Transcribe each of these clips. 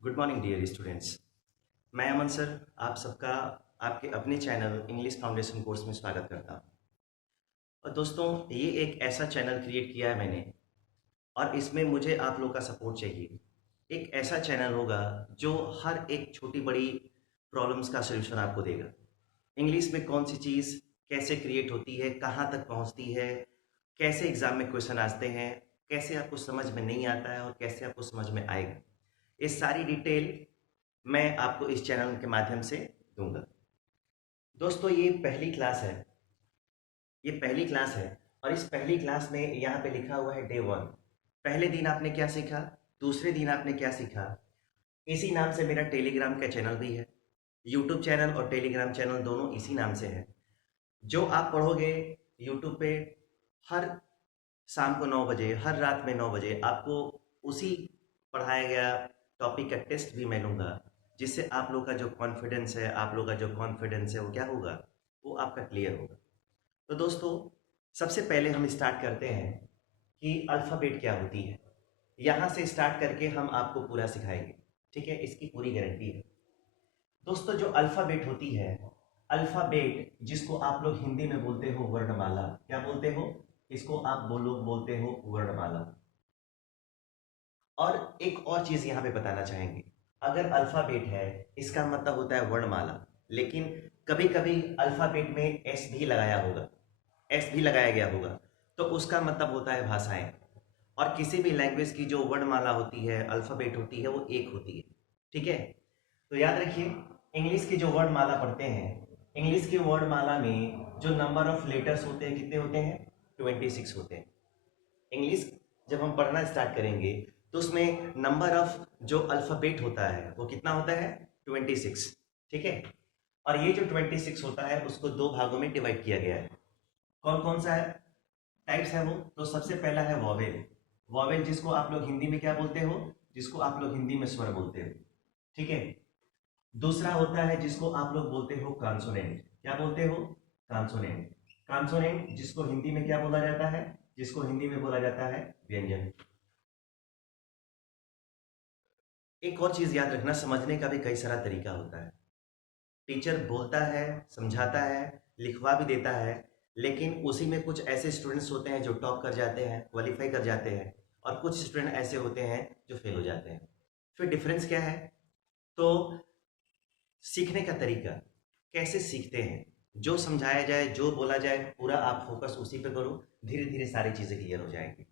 Good morning dear students. मैं अमन sir आप सबका आपके अपने चैनल इंग्लिश फाउंडेशन कोर्स में स्वागत करता हूँ। और दोस्तों, ये एक ऐसा चैनल क्रिएट किया है मैंने और इसमें मुझे आप लोग का सपोर्ट चाहिए। एक ऐसा चैनल होगा जो हर एक छोटी बड़ी प्रॉब्लम्स का सलूशन आपको देगा। इंग्लिश में कौन सी चीज़ कैसे क्रिएट होती है, कहाँ तक पहुँचती है, कैसे एग्ज़ाम में क्वेश्चन आते हैं, कैसे आपको समझ में नहीं आता है और कैसे आपको समझ में आएगा, ये सारी डिटेल मैं आपको इस चैनल के माध्यम से दूंगा। दोस्तों, ये पहली क्लास है और इस पहली क्लास में यहाँ पे लिखा हुआ है डे वन। पहले दिन आपने क्या सीखा, दूसरे दिन आपने क्या सीखा, इसी नाम से मेरा टेलीग्राम का चैनल भी है। यूट्यूब चैनल और टेलीग्राम चैनल दोनों इसी नाम से है। जो आप पढ़ोगे यूट्यूब पे, हर शाम को 9 बजे, हर रात में 9 बजे आपको उसी पढ़ाया गया टॉपिक का टेस्ट भी मैं लूँगा, जिससे आप लोग का जो कॉन्फिडेंस है वो क्या होगा, वो आपका क्लियर होगा। तो दोस्तों, सबसे पहले हम स्टार्ट करते हैं कि अल्फ़ाबेट क्या होती है। यहाँ से स्टार्ट करके हम आपको पूरा सिखाएंगे, ठीक है, इसकी पूरी गारंटी है। दोस्तों, जो अल्फ़ाबेट होती है, अल्फ़ाबेट जिसको आप लोग हिंदी में बोलते हो वर्णमाला, क्या बोलते हो, इसको आप लोग बोलते हो वर्णमाला। और एक और चीज यहाँ पे बताना चाहेंगे, अगर अल्फाबेट है इसका मतलब होता है वर्णमाला, लेकिन कभी कभी अल्फाबेट में एस भी लगाया होगा, एस भी लगाया गया होगा, तो उसका मतलब होता है भाषाएं। और किसी भी लैंग्वेज की जो वर्णमाला होती है, अल्फाबेट होती है, वो एक होती है, ठीक है। तो याद रखिए, इंग्लिश की जो वर्णमाला पढ़ते हैं, इंग्लिश की वर्णमाला में जो नंबर ऑफ लेटर्स होते हैं कितने होते हैं, 26 होते हैं। इंग्लिश जब हम पढ़ना स्टार्ट करेंगे तो उसमें नंबर ऑफ जो अल्फ़ाबेट होता है वो कितना होता है, 26, ठीक है। और ये जो 26 होता है उसको दो भागों में डिवाइड किया गया है। कौन कौन सा है टाइप्स है वो, तो सबसे पहला है वॉवेल। वॉवेल जिसको आप लोग हिंदी में क्या बोलते हो, जिसको आप लोग हिंदी में स्वर बोलते हो, ठीक है। दूसरा होता है जिसको आप लोग बोलते हो कॉन्सोनेंट, क्या बोलते हो, कॉन्सोनेंट। कॉन्सोनेंट जिसको हिंदी में क्या बोला जाता है, जिसको हिंदी में बोला जाता है व्यंजन। एक और चीज याद रखना, समझने का भी कई सारा तरीका होता है। टीचर बोलता है, समझाता है, लिखवा भी देता है, लेकिन उसी में कुछ ऐसे स्टूडेंट्स होते हैं जो टॉप कर जाते हैं, क्वालिफाई कर जाते हैं, और कुछ स्टूडेंट ऐसे होते हैं जो फेल हो जाते हैं। फिर डिफरेंस क्या है, तो सीखने का तरीका, कैसे सीखते हैं, जो समझाया जाए, जो बोला जाए, पूरा आप फोकस उसी पे करो, धीरे धीरे सारी चीज़ें क्लियर हो जाएंगी।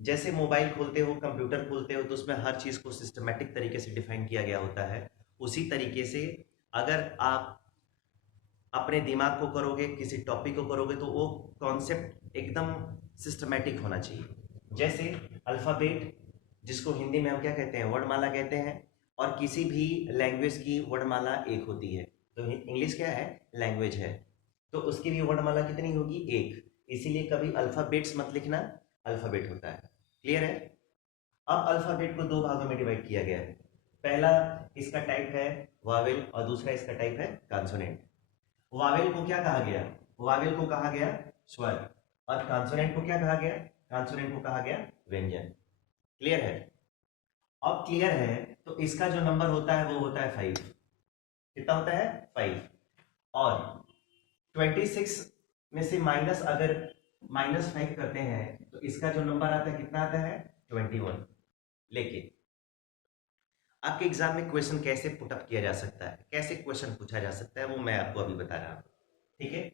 जैसे मोबाइल खोलते हो, कंप्यूटर खोलते हो, तो उसमें हर चीज़ को सिस्टमेटिक तरीके से डिफाइन किया गया होता है। उसी तरीके से अगर आप अपने दिमाग को करोगे, किसी टॉपिक को करोगे, तो वो कॉन्सेप्ट एकदम सिस्टमेटिक होना चाहिए। जैसे अल्फ़ाबेट जिसको हिंदी में हम क्या कहते हैं, वर्णमाला कहते हैं, और किसी भी लैंग्वेज की वर्णमाला एक होती है। तो इंग्लिश क्या है, लैंग्वेज है, तो उसकी भी वर्णमाला कितनी होगी, एक। इसीलिए कभी अल्फ़ाबेट्स मत लिखना, अल्फ़ाबेट होता है। क्लियर है। अब अल्फ़ाबेट को दो भागों में डिवाइड किया गया है। पहला इसका टाइप है वावेल और दूसरा इसका टाइप है कॉन्सोनेंट। वावेल को क्या कहा गया, वावेल को कहा गया स्वर, और कॉन्सोनेंट को क्या कहा गया, कॉन्सोनेंट को कहा गया व्यंजन। क्लियर है। अब क्लियर है, तो इसका जो नंबर होता है वो होता है 5। कितना होता है, 5। और 26 में से माइनस, अगर -5 करते हैं तो इसका जो नंबर आता है कितना आता है, 21। लेकिन आपके एग्जाम में क्वेश्चन कैसे पुटअप किया जा सकता है, कैसे क्वेश्चन पूछा जा सकता है, वो मैं आपको अभी बता रहा हूँ, ठीक है।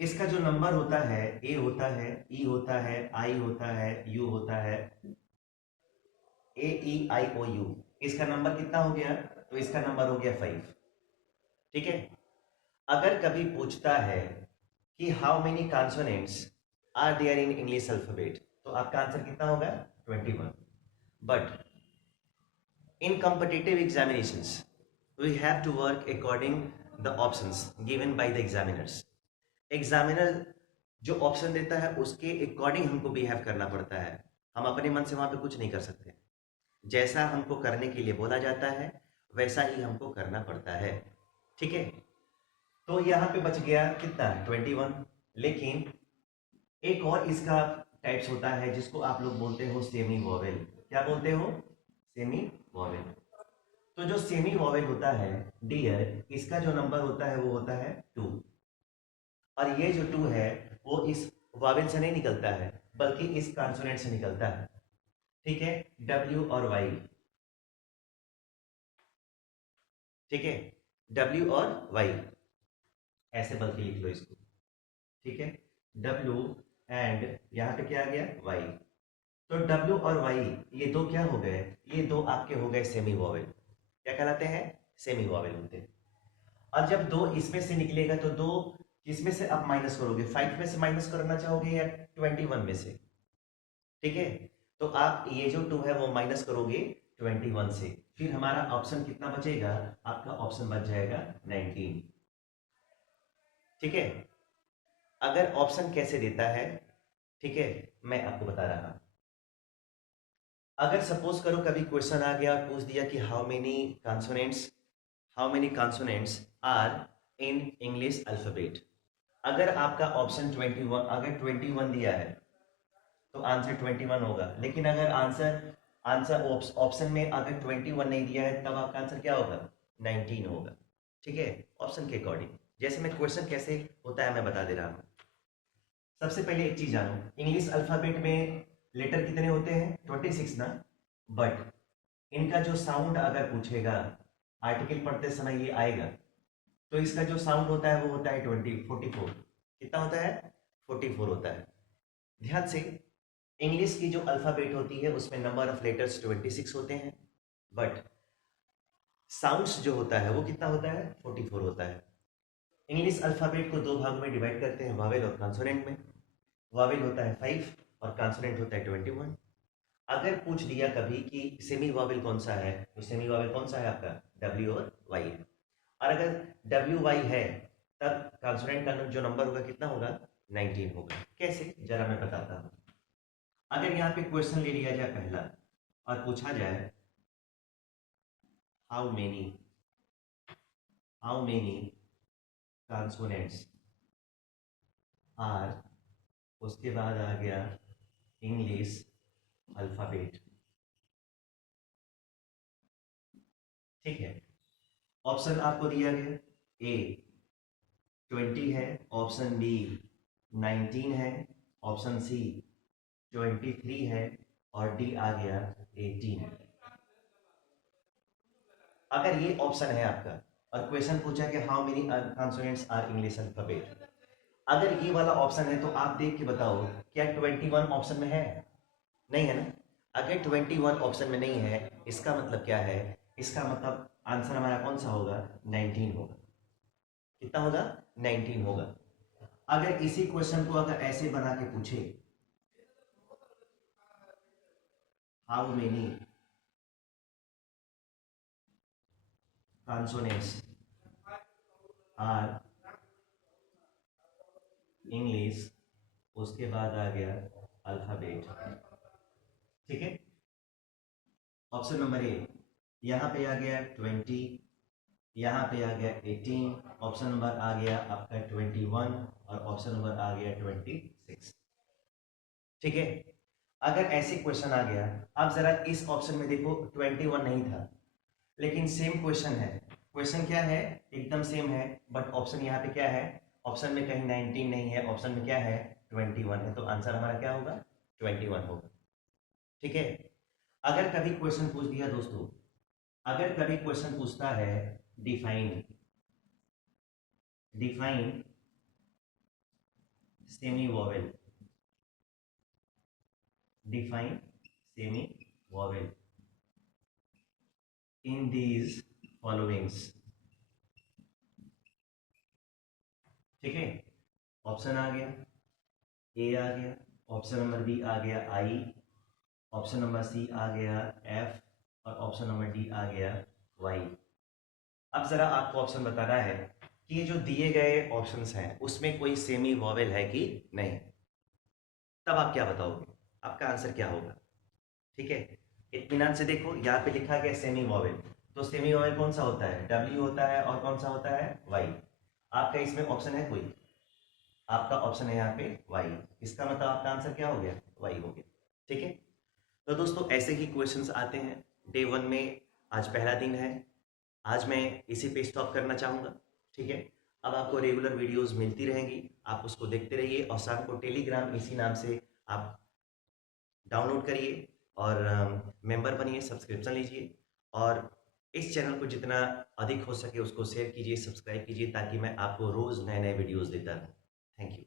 इसका जो नंबर होता है, ए होता है, ई होता है, आई होता है, यू होता है, ए ई आई ओ यू। इसका नंबर कितना हो गया, तो इसका नंबर हो गया 5, ठीक है। अगर कभी पूछता है कि how many consonants are there in English alphabet, तो आपका आंसर कितना होगा, 21। But in competitive examinations, we have to work according the options given by the examiners. Examiner जो ऑप्शन देता है उसके अकॉर्डिंग हमको बिहेव करना पड़ता है। हम अपने मन से वहां पे कुछ नहीं कर सकते। जैसा हमको करने के लिए बोला जाता है वैसा ही हमको करना पड़ता है, ठीक है। तो यहाँ पे बच गया कितना, 21। लेकिन एक और इसका टाइप्स होता है जिसको आप लोग बोलते हो सेमी वॉवेल। क्या बोलते हो, सेमी वॉवेल। तो जो सेमी वॉवेल होता है डियर, इसका जो नंबर होता है वो होता है 2, और ये जो 2 है वो इस वॉवेल से नहीं निकलता है बल्कि इस कॉन्सोनेंट से निकलता है। ठीक है, W और Y। ठीक है, W और Y ऐसे बल्कि लिख लो इसको। ठीक है, W एंड यहाँ पे क्या आ गया Y। तो W और Y ये दो क्या हो गए, ये दो आपके हो गए सेमी वॉवेल। क्या कहलाते हैं, सेमी वॉवेल होते हैं। और जब दो इसमें से निकलेगा तो दो किसमें से आप माइनस करोगे, 5 में से माइनस करना चाहोगे या 21 में से। ठीक है, तो आप ये जो 2 है वो माइनस करोगे 21 से, फिर हमारा ऑप्शन कितना बचेगा, आपका ऑप्शन बच जाएगा 19। ठीक है, अगर ऑप्शन कैसे देता है, ठीक है, मैं आपको बता रहा हूं। अगर सपोज करो कभी क्वेश्चन आ गया और पूछ दिया कि how many consonants are in English alphabet. अगर आपका ऑप्शन 21, अगर 21 दिया है तो आंसर 21 होगा, लेकिन अगर आंसर आंसर ऑप्शन में अगर 21 नहीं दिया है तब आपका आंसर क्या होगा, 19 होगा। ठीक है, ऑप्शन के अकॉर्डिंग। जैसे मैं क्वेश्चन कैसे होता है मैं बता दे रहा हूँ। सबसे पहले एक चीज जानो, इंग्लिश अल्फाबेट में लेटर कितने होते हैं, 26 ना। बट इनका जो साउंड अगर पूछेगा, आर्टिकल पढ़ते समय ये आएगा, तो इसका जो साउंड होता है वो होता है 44। कितना होता है, 44 होता है। ध्यान से, इंग्लिश की जो अल्फाबेट होती है उसमें नंबर ऑफ लेटर्स 26 होते हैं, बट साउंड्स जो होता है वो कितना होता है, 44 होता है। इंग्लिश अल्फाबेट को दो भाग में डिवाइड करते हैं, वावेल और कॉन्सोनेंट में। वावेल होता है 5 और कॉन्सोनेंट होता है 21। अगर पूछ दिया कभी कि सेमी वावेल कौन सा है, तो सेमी वावेल कौन सा है आपका, W और Y है। और अगर WY है तब कॉन्सोनेंट का जो नंबर होगा कितना होगा, 19 होगा। कैसे, जरा मैं बताता हूँ। अगर यहाँ पे क्वेश्चन ले लिया जाए पहला और पूछा जाए हाउ मेनी कॉन्सोनेंट्स आर, उसके बाद आ गया इंग्लिश अल्फाबेट। ठीक है, ऑप्शन आपको दिया गया, ए 20 है, ऑप्शन बी 19 है, ऑप्शन सी 23 है, और डी आ गया 18। अगर ये ऑप्शन है आपका और क्वेश्चन पूछा कि how many consonants are English alphabet, अगर ये वाला ऑप्शन है तो आप देख के बताओ क्या 21 ऑप्शन में है, नहीं है ना। अगर 21 ऑप्शन में नहीं है इसका मतलब क्या है, इसका मतलब आंसर हमारा कौन सा होगा, 19 होगा। कितना होगा, 19 होगा। अगर इसी क्वेश्चन को अगर ऐसे बना के पूछे, how many consonants are English, उसके बाद आ गया अल्फाबेट। ठीक है, ऑप्शन नंबर ए, यहाँ पे आ गया 20, यहाँ पे आ गया 18, ऑप्शन नंबर आ गया आपका 21 और ऑप्शन नंबर आ गया 26। ठीक है, अगर ऐसे क्वेश्चन आ गया, आप जरा इस ऑप्शन में देखो 21 नहीं था, लेकिन सेम क्वेश्चन है। क्वेश्चन क्या है, एकदम सेम है, बट ऑप्शन यहाँ पे क्या है, ऑप्शन में कहीं 19 नहीं है, ऑप्शन में क्या है, 21 है, तो आंसर हमारा क्या होगा, 21 होगा। ठीक है, अगर कभी क्वेश्चन पूछ दिया दोस्तों, अगर कभी क्वेश्चन पूछता है define define semi vowel, define semi vowel in these followings. ठीक है, ऑप्शन आ गया, ए आ गया, ऑप्शन नंबर बी आ गया आई, ऑप्शन नंबर सी आ गया एफ, और ऑप्शन नंबर डी आ गया वाई। अब जरा आपको ऑप्शन बताना है कि ये जो दिए गए ऑप्शंस हैं उसमें कोई सेमी वॉवेल है कि नहीं, तब आप क्या बताओगे, आपका आंसर क्या होगा। ठीक है, इत्मीनान से देखो, यहाँ पे लिखा गया सेमी वॉवेल, तो सेमी वॉवेल कौन सा होता है, डब्ल्यू होता है, और कौन सा होता है, वाई। आपका इसमें ऑप्शन है कोई, आपका ऑप्शन है यहाँ पे वाई, इसका मतलब आपका आंसर क्या हो गया, वाई हो गया। ठीक है, तो दोस्तों ऐसे ही क्वेश्चंस आते हैं डे 1 में। आज पहला दिन है। आज मैं इसी पे स्टॉप करना चाहूँगा। ठीक है, अब आपको रेगुलर वीडियोस मिलती रहेंगी, आप उसको देखते रहिए। और शाम को टेलीग्राम इसी नाम से आप डाउनलोड करिए और मेंबर बनिए, सब्सक्रिप्शन लीजिए। और इस चैनल को जितना अधिक हो सके उसको शेयर कीजिए, सब्सक्राइब कीजिए, ताकि मैं आपको रोज़ नए नए वीडियोस देता रहूँ। Thank you.